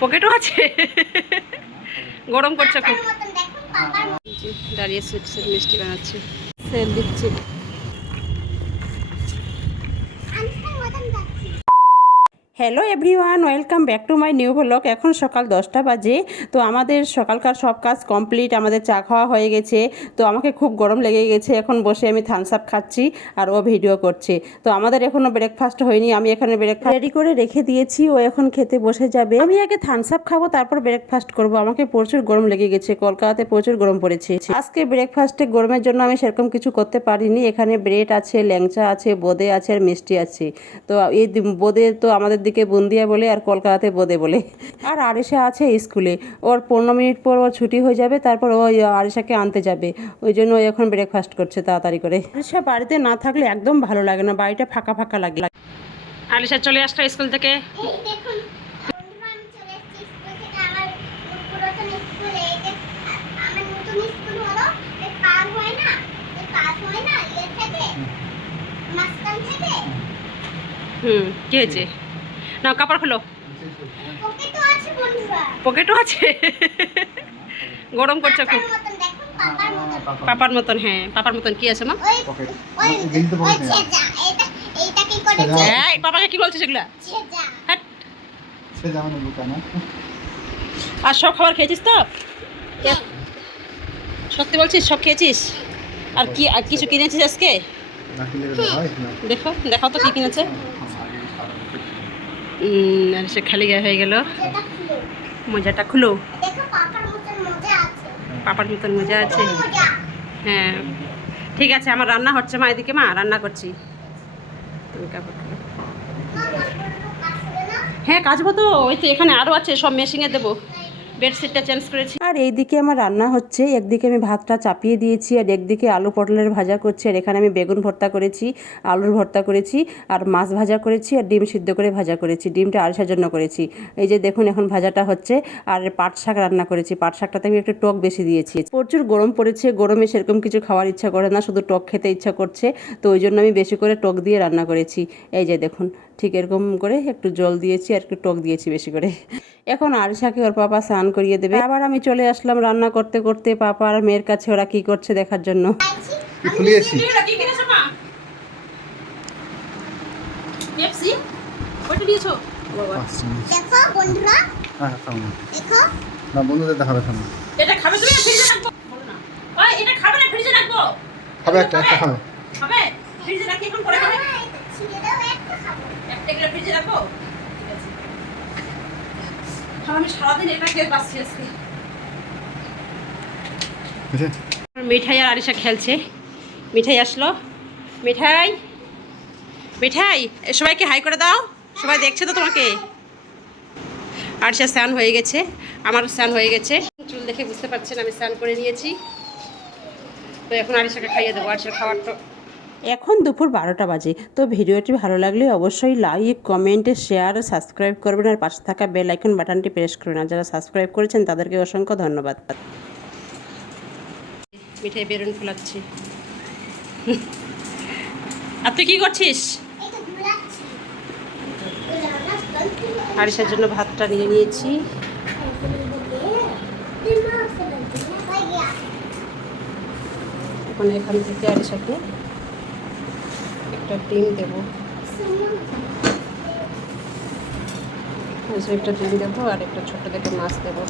পকেটও আছে। গরম করছে খুব। দাঁড়িয়ে সুইট সুইট মিষ্টি বানাচ্ছে, সেল দিচ্ছে। Hello everyone, welcome back to my new blog. এখন সকাল 10টা বাজে। তো আমাদের সকালকার সব কাজ কমপ্লিট, আমাদের চা খাওয়া হয়ে গেছে। তো আমাকে খুব গরম লেগে গেছে, এখন বসে আমি থামস আপ খাচ্ছি আর ও ভিডিও করছে। তো আমাদের এখনও ব্রেকফাস্ট হয়নি, আমি এখানে ব্রেকফাস্ট রেডি করে রেখে দিয়েছি, ও এখন খেতে বসে যাবে। আমি আগে থামস আপ খাবো, তারপর ব্রেকফাস্ট করব। আমাকে প্রচুর গরম লেগে গেছে, কলকাতাতে প্রচুর গরম পড়েছে। আজকে ব্রেকফাস্টে গরমের জন্য আমি সেরকম কিছু করতে পারিনি। এখানে ব্রেড আছে, ল্যাংচা আছে, বোঁদে আছে আর মিষ্টি আছে। তো এই বোঁদে তো আমাদের দিকে বুন্দিয়া বলে আর কলকাতাতে বোঁদে বলে। আর আরিশা আছে স্কুলে, ওর 15 মিনিট পর ওর ছুটি হয়ে যাবে, তারপর ও আরিশাকে আনতে যাবে। ওই জন্য ও এখন ব্রেকফাস্ট করছে তাড়াতাড়ি করে। আরিশা বাড়িতে না থাকলে একদম ভালো লাগে না, বাড়িটা ফাঁকা ফাঁকা লাগে। আরিশা চলে আসলো স্কুল থেকে। কি হয়েছে? না কাপড় খুলো। পকেটও আছে। গরম করছে খুব। পাপার মতন, হ্যাঁ পাপার মতন। কি আছে মা? পাপাকে কি বলছিস এগুলা? আর সব খাবার খেয়েছিস তো? সত্যি বলছিস সব খেয়েছিস? আর কি আর কিছু কিনেছিস আজকে? দেখো দেখো তো কি কিনেছে। সে খালি গায়ে হয়ে গেল। মোজাটা খুলো। পাপার মতন মজা আছে। হ্যাঁ ঠিক আছে, আমার রান্না হচ্ছে মা, এদিকে মা রান্না করছি। তুমি কাপড় খুলো। হ্যাঁ কাচবো তো, ওই তো এখানে আরও আছে, সব মেশিনে দেবো। বেডশিটটা চেঞ্জ করেছি। আর এইদিকে আমার রান্না হচ্ছে, একদিকে আমি ভাতটা চাপিয়ে দিয়েছি আর একদিকে আলু পটলের ভাজা করছি। আর এখানে আমি বেগুন ভর্তা করেছি, আলুর ভর্তা করেছি আর মাছ ভাজা করেছি আর ডিম সিদ্ধ করে ভাজা করেছি। ডিমটা আরিশার জন্য করেছি। এই যে দেখুন এখন ভাজাটা হচ্ছে। আর পাট শাক রান্না করেছি, পাট শাকটাতে আমি একটু টক বেশি দিয়েছি। প্রচুর গরম পড়েছে, গরমে সেরকম কিছু খাওয়ার ইচ্ছা করে না, শুধু টক খেতে ইচ্ছা করছে। তো ওই জন্য আমি বেশি করে টক দিয়ে রান্না করেছি। এই যে দেখুন ঠিক এরকম করে একটু জল দিয়েছি আর একটু টক দিয়েছি বেশি করে। এখন আরিশাকে ওর পাপা স্নান করিয়ে দেবে। আবার আমি চলে আসলাম রান্না করতে করতে পাপা আর মেয়ের কাছে, ওরা কি করছে দেখার জন্য। বন্ধুদের দেখাবে খাবে। এটা খাবে তুমি? ফ্রিজে রাখবো। বলো না ওই এটা খাবে না, ফ্রিজে রাখবো। খাবে একটা খাবে। খাবে ফ্রিজে রাখি এখন করে খাবে। ছিড়ে দাও, একটা খাবো। একটা করে ফ্রিজে রাখবো। ঠিক আছে। আমি সারাদিন এটা খেয়ে বাঁচছি আজকে। মিঠাই আর আরিশা খেলছে। মিঠাই আসলো। মিঠাই মিঠাই সবাইকে হাই করে দাও, সবাই দেখছে তো তোমাকে। আরিশা স্নান হয়ে গেছে, আমারও স্নান হয়ে গেছে। চুল দেখে বুঝতে পারছেন আমি স্নান করে নিয়েছি। তো এখন আরিশাকে খাইয়ে দেবো। আরিশার খাবারটা এখন দুপুর 12টা বাজে। তো ভিডিওটি ভালো লাগলে অবশ্যই লাইক কমেন্ট শেয়ার সাবস্ক্রাইব করবেন আর পাশে থাকা বেল আইকন বাটনটি প্রেস করবেন। আর যারা সাবস্ক্রাইব করেছেন তাদেরকে অসংখ্য ধন্যবাদ। মিঠাই বেলুন ফোলাচ্ছি। আর তুই কি করছিস? আরিশার জন্য ভাতটা নিয়ে নিয়েছি। এখন এখান থেকে আরিশাকে একটা ডিম দেবো, একটা ডিম দেবো আর একটা ছোটো দেখে মাছ দেবো।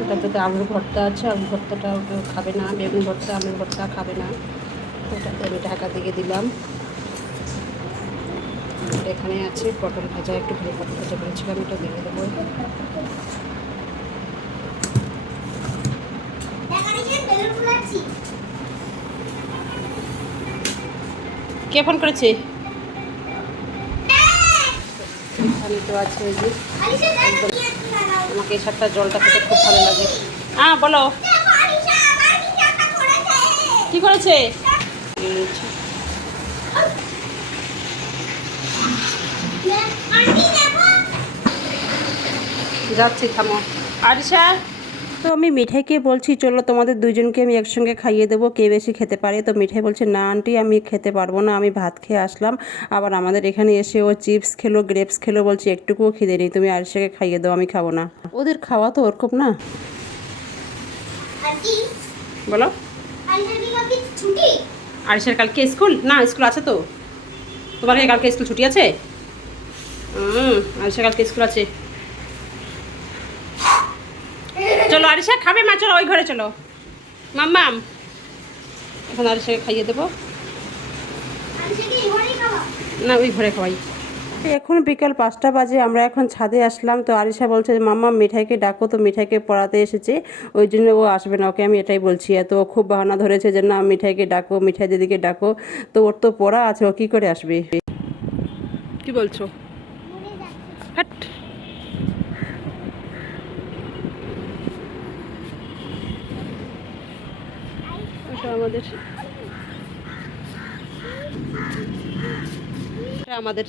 এটাতে আলুর ভর্তা আছে, আলুর ভর্তাটা ওটা খাবে না। বেগুন ভর্তা আলুর ভর্তা খাবে না, ওটাতে আমি ঢাকা দিয়ে দিলাম। এখানে আছে পটল ভাজা, একটু ভালো পটল ভাজা করেছিলাম, এটা দিয়ে দেবো। কে ফোন করেছে? এখানে তো আছে ওই যে একদম, আমাকে এই সাতটা জলটা খেতে খুব ভালো লাগে। হ্যাঁ বলো কি করেছে? যাচ্ছি থামো। আরিশা তো আমি মিঠাইকে বলছি চলো তোমাদের দুইজনকে আমি একসঙ্গে খাইয়ে দেবো, কে বেশি খেতে পারে। তো মিঠাই বলছে না আন্টি আমি খেতে পারবো না, আমি ভাত খেয়ে আসলাম, আবার আমাদের এখানে এসে ও চিপস খেলো গ্রেপস খেলো, বলছি একটুকুও খিদে নেই, তুমি আরিশাকে খাইয়ে দাও, আমি খাবো না। ওদের খাওয়া তো ওরকম না। আন্টি বলো আন্টি কালকে ছুটি? আরিশার কালকে স্কুল না, স্কুল আছে তো। তোমার কি কালকে স্কুল ছুটি আছে? আরিশা কালকে স্কুল আছে। চলো আরিশা খাবে মা, চলো ওই ঘরে চলো মাম্মাম। এখন আরিশাকে খাইয়ে দেবো আন্টিকে এবারেই খাওয়া? না, ওই ঘরে খাওয়াই। এখন বিকাল 5টা বাজে, আমরা এখন ছাদে আসলাম। তো আরিশা বলছে মাম্মা মিঠাইকে ডাকো, তো মিঠাইকে পড়াতে এসেছে ওই জন্য ও আসবে না, ওকে আমি এটাই বলছি। তো ও খুব বাহানা ধরেছে যে না মিঠাইকে ডাকো, মিঠাই দিদিকে ডাকো। তো ওর তো পড়া আছে, ও কী করে আসবে? কি বলছো? হাট। এটা আমাদের, এটা আমাদের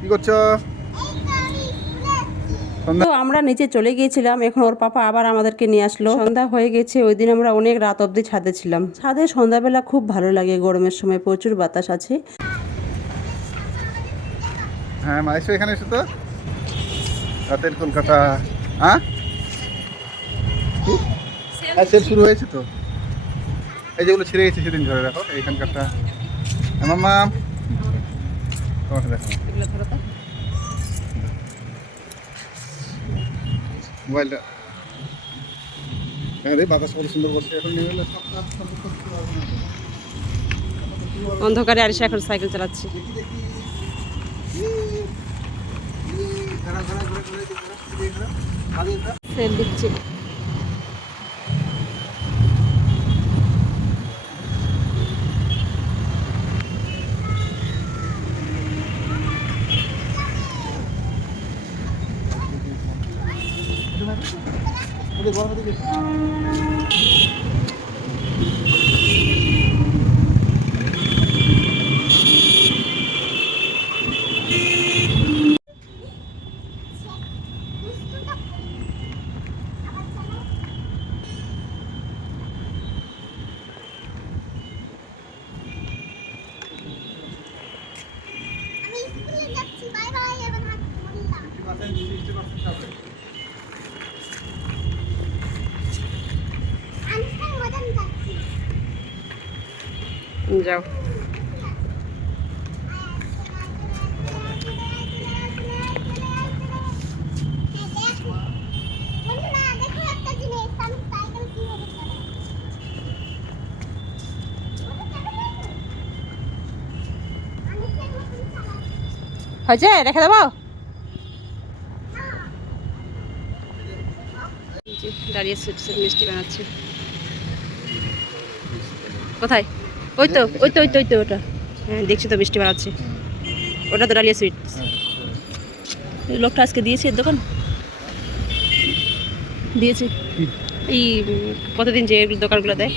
কি করছো? তো আমরা নিচে চলে গিয়েছিলাম, এখন ওর পাপা আবার আমাদেরকে নিয়ে আসলো। সন্ধ্যা হয়ে গেছে, ওই দিন আমরা অনেক রাত অবধি ছাদে ছিলাম। ছাদে সন্ধ্যাবেলা খুব ভালো লাগে, গরমের সময় প্রচুর বাতাস আছে। হ্যাঁ মাইশো এখানে এসো তো, রাতের কলকাতা। হ্যাঁ হ্যাঁ সেল শুরু হয়েছে তো, এই যেগুলো ছিঁড়ে গেছে সেদিন ধরে রাখো এইখানকারটা। হ্যাঁ মাম্মা তোমাকে দেখো এগুলো ধরো তো। মোবাইলটা। হ্যাঁ রে বাতাস কত সুন্দর করছে, এখন নিয়ে গেলে অন্ধকারে আরিশা এখন সাইকেল চালাচ্ছে। সেল দিচ্ছে। আমি স্কুলে যাচ্ছি, বাই বাই। এবার হাত বললাম আনসার মদন যাচ্ছি। যাও। বন্ধুরা দেখো একটা জিনিস, আমি সাইকেল কিভাবে চালাই। আমি সাইকেল চালাই। হয়েছে, রেখে দেবো। দাঁড়িয়ে মিষ্টি বানাচ্ছে। কোথায়? ওই তো ওই তো ওই তো ওই তো ওটা। হ্যাঁ দেখছি তো মিষ্টি বানাচ্ছে, ওটা তো ডালিয়া সুইট। লোকটা আজকে দিয়েছে এর দোকান, দিয়েছে এই প্রতিদিন যে দোকানগুলো দেয়।